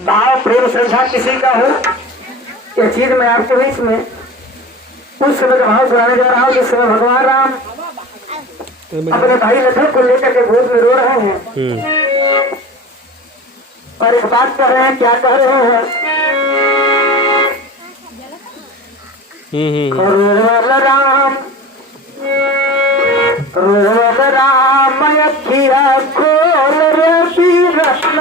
भाव प्रेम श्रद्धा किसी का हो, ये चीज मैं आपके बीच में उस समय का भाव सुनाने जा रहा हूँ जिस समय भगवान राम अपने भाई लखन को लेकर के गोद में रो रहे हैं और एक बात कह रहे हैं। क्या कह रहे हैं? रोल राम अखिया खोल रे रत्न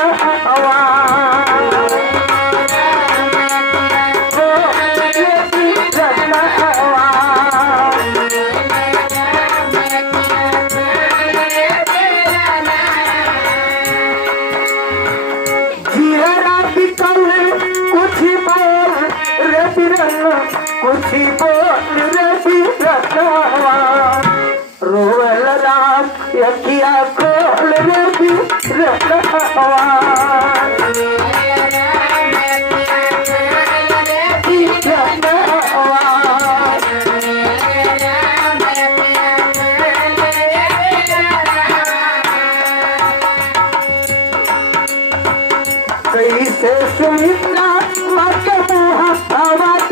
कुछ बोल रही रोल राम यकिया खोल रही कैसे सुनिता मत आवाज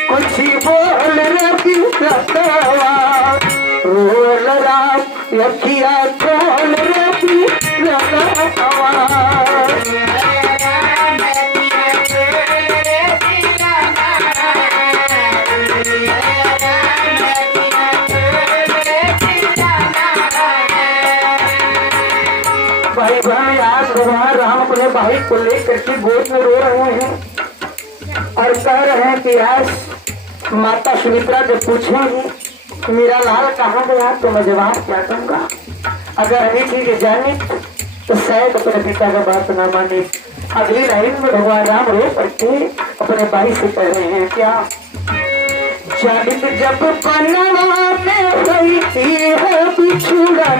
कुछ बोल रही रोल राम यकिया खोल रही भाई भाई आज भगवान राम अपने भाई को लेकर के गोद में रो रहे हैं और कह रहे हैं कि आज माता सुमित्रा जब पूछेंगी मेरा लाल कहाँ गया तो मैं जवाब क्या दूंगा। अगर ये चीज जाने तो शायद अपने पिता का बात ना माने। अगली लाइन में भगवान राम रो करके अपने भाई से कह रहे हैं क्या? जब बनवा में गई है बिछुड़ा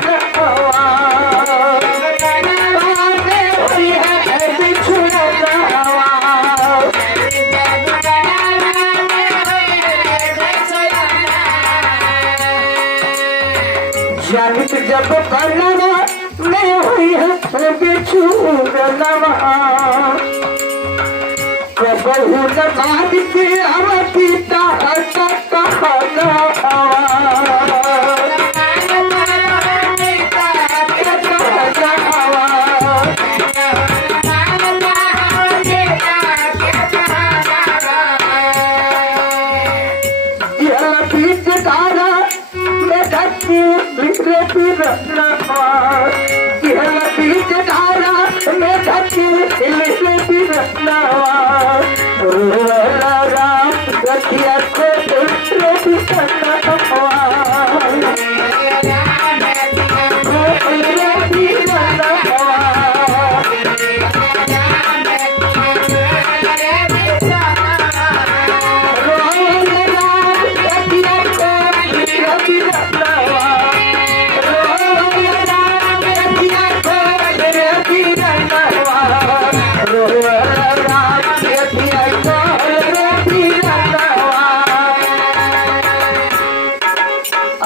जानित जब बनवा में हुई है बिछुड़नवा कबहू न बात के हम पिता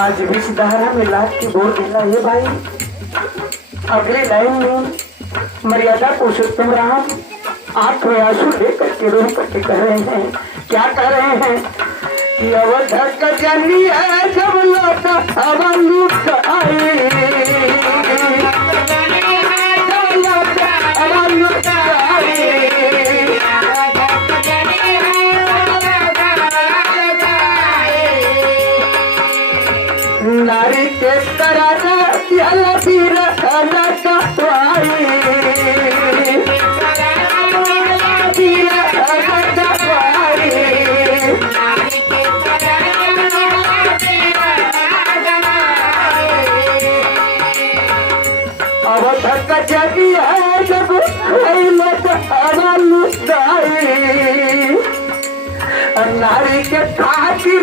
आज भी धारा में लाख की बोल देना ये भाई। अगली लाइन में मर्यादा पुरुषोत्तम राम आंख में आंसू लेकर के रो करके कह रहे हैं। क्या कह रहे हैं कि अवध का जनी है जब लौटा के कराना दिहला बिरहना कवाई जगी है जब नारी के खातिर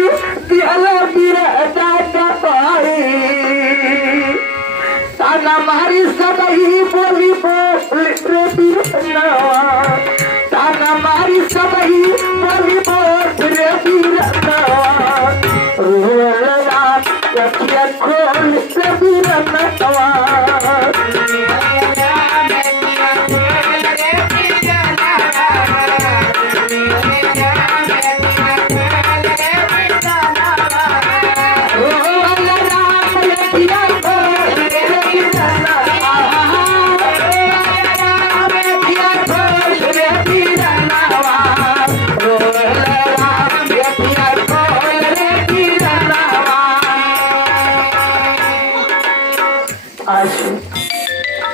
दिहला बिरहना कवाई ताना मारी सब ही बोली बोल रे बिरहना ताना मारी सब ही बोली बोल रे बिरहना रोला अखिया खोल रे बिरहना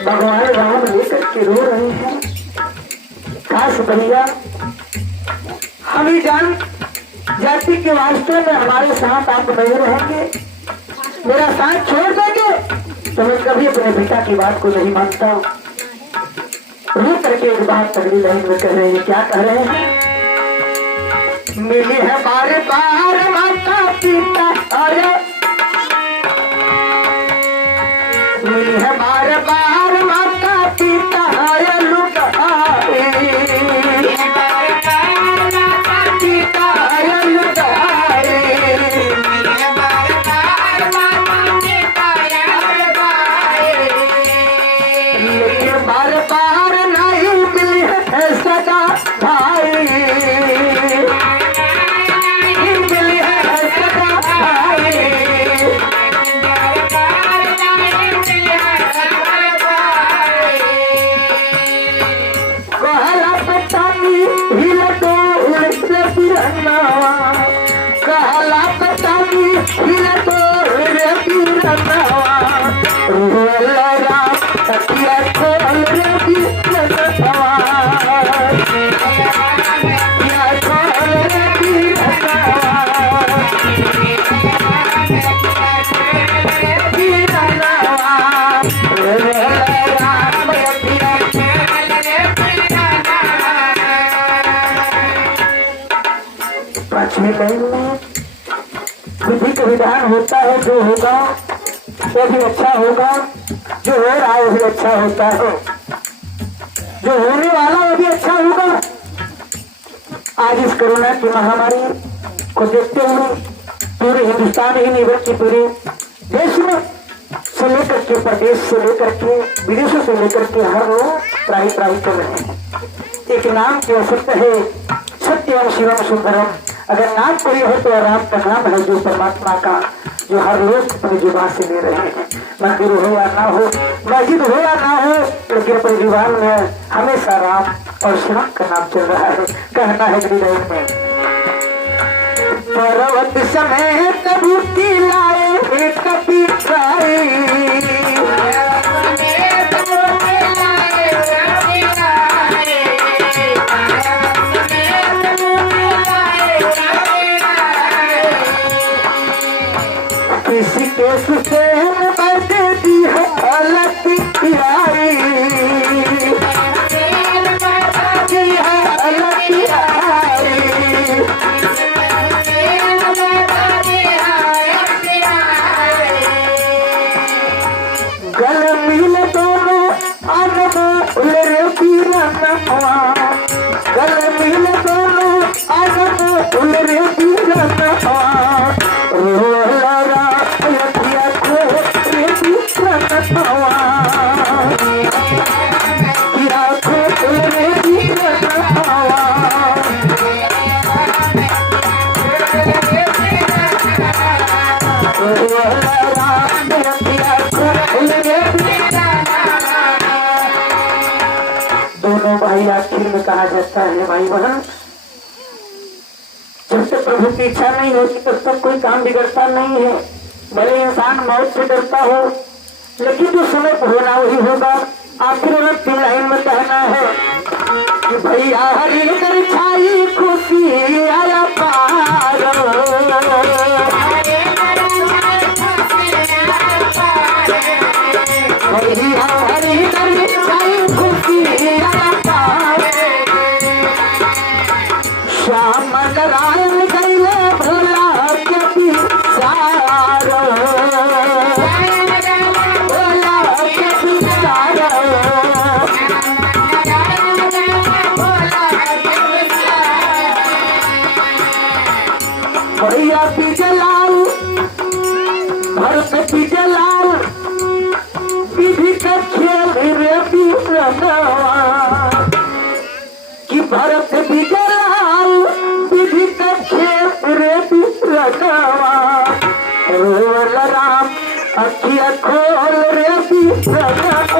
भगवान राम लेकर के रो रहे हैं। काश भैया हम ही जान जाति के वास्ते में हमारे साथ आप नहीं रहेंगे, मेरा साथ छोड़ देंगे तो मैं कभी अपने पिता की बात को नहीं मानता। रो करके एक बात तगड़ी लाइन में कह रहे हैं। क्या कह रहे हैं? मिली है बार बार माता पिता आया, मिली है बार बार माता पिता आया लुटाए, पिता आया लुटाए, लेकिन बार बार नहीं मिली है सदा भाई, मिली है सदा भाई। कहला पतानी हिल तो रे पीरना रोला राम तकिया खोल रे पीरना या खोल रे पीरना पीरना रोला राम तकिया पांचवें लाइन में विधि का विधान होता है, जो होगा वो भी अच्छा होगा, जो हो रहा है वो भी अच्छा होता है, जो होने वाला वो भी अच्छा होगा। आज इस कोरोना की महामारी को देखते हुए पूरे हिंदुस्तान ही नहीं बल्कि पूरे देश में से लेकर के प्रदेश से लेकर के विदेशों से लेकर के हर लोग त्राही त्राही कर रहे हैं। एक नाम के असत्य है सत्यम शिवम सुंदरम। अगर नाम कोई है तो राम का नाम है, जो परमात्मा का, जो हर लोग अपनी जुबान से ले रहे हैं। मंदिर हो या ना हो, मस्जिद हो या ना हो, लेकिन अपने जुबान में हमेशा राम और श्याम का नाम चल रहा है। कहना है हृदय में पर्वत समेत भूति लाए कपी किसी के सुसेन बदे दी है अलग पिराई, गल मिल दोनों अनमोल रे पीरना, गल मिल दोनों अनमोल रे पीरना रोला राम लखिया को रे पीरना किया को रे पीरना रोला राम लखिया को रे पीरना। दोनों भाई आखिर में कहा जाता है भाई बहन, जब तक प्रभु की इच्छा नहीं होती तब तक कोई काम बिगड़ता नहीं है। भले इंसान मौत से डरता हो, लेकिन जो समय होना वही होगा। आखिर में 3 लाइन में कहना है कि भैया हरी कर छाई खुशी आया पार, भैया हरी कर छाई खुशी आया पार। श्याम नारायण गैले भोला के पिसार, भोला के पिसार। भैया बिजलाल भरत बिजलाल विधि का खेल रे बिजनवा, कि भरत बिजलाल विधि का खेल रे बिजनवा। रोल राम अखिया खोल रे बिजनवा।